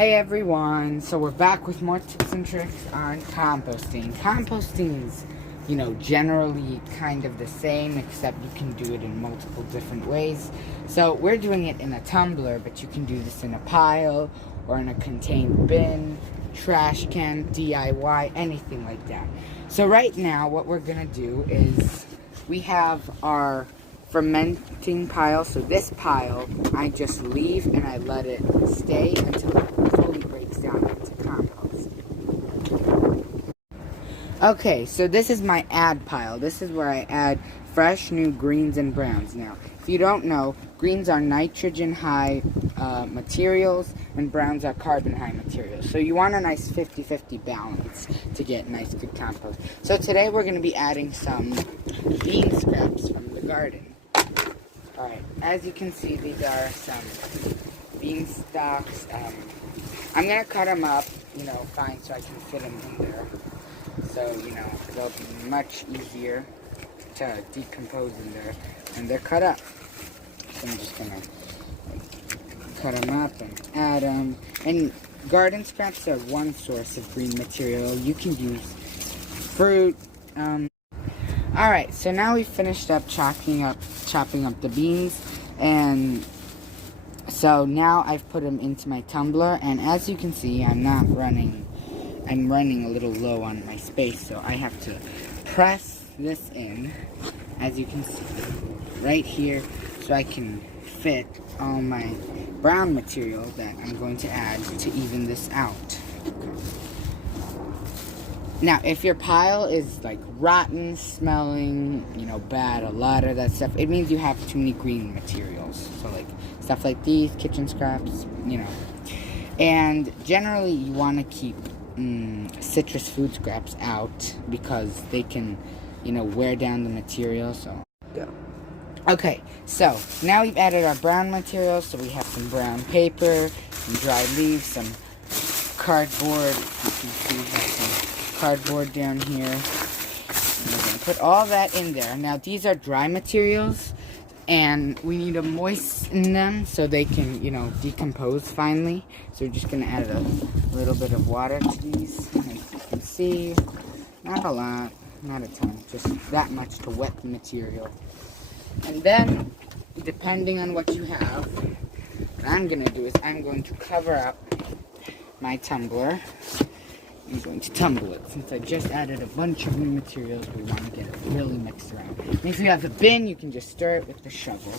Hey everyone, so we're back with more tips and tricks on composting. Composting's, generally kind of the same, except you can do it in multiple different ways. So we're doing it in a tumbler, but you can do this in a pile or in a contained bin, trash can, DIY, anything like that. So right now what we're gonna do is we have our fermenting pile. So this pile I just leave and I let it stay until it fully breaks down into compost. Okay, so this is my add pile. This is where I add fresh new greens and browns. Now, if you don't know, greens are nitrogen high materials and browns are carbon high materials. So you want a nice 50-50 balance to get nice good compost. So today we're going to be adding some bean scraps from the garden. Alright, as you can see, these are some bean stalks. I'm going to cut them up, fine, so I can fit them in there. So, they'll be much easier to decompose in there. And they're cut up. So I'm just going to cut them up and add them. And garden scraps are one source of green material. You can use fruit. Alright, so now we've finished up chopping up the beans, and so now I've put them into my tumbler, and as you can see, I'm running a little low on my space, so I have to press this in, as you can see, right here, so I can fit all my brown material that I'm going to add to even this out. Now, if your pile is like rotten, smelling, bad, a lot of that stuff, it means you have too many green materials. So like stuff like these, kitchen scraps, And generally you want to keep citrus food scraps out because they can, wear down the material. So, go. Okay, so now we've added our brown materials. So we have some brown paper, some dried leaves, some cardboard. You can see we have some cardboard down here. And we're going to put all that in there. Now these are dry materials and we need to moisten them so they can, decompose finally. So we're just going to add a little bit of water to these. As you can see, not a lot, not a ton, just that much to wet the material. And then, depending on what you have, what I'm going to do is I'm going to cover up my tumbler. I'm going to tumble it. Since I just added a bunch of new materials, we want to get it really mixed around. And if you have a bin, you can just stir it with the shovel.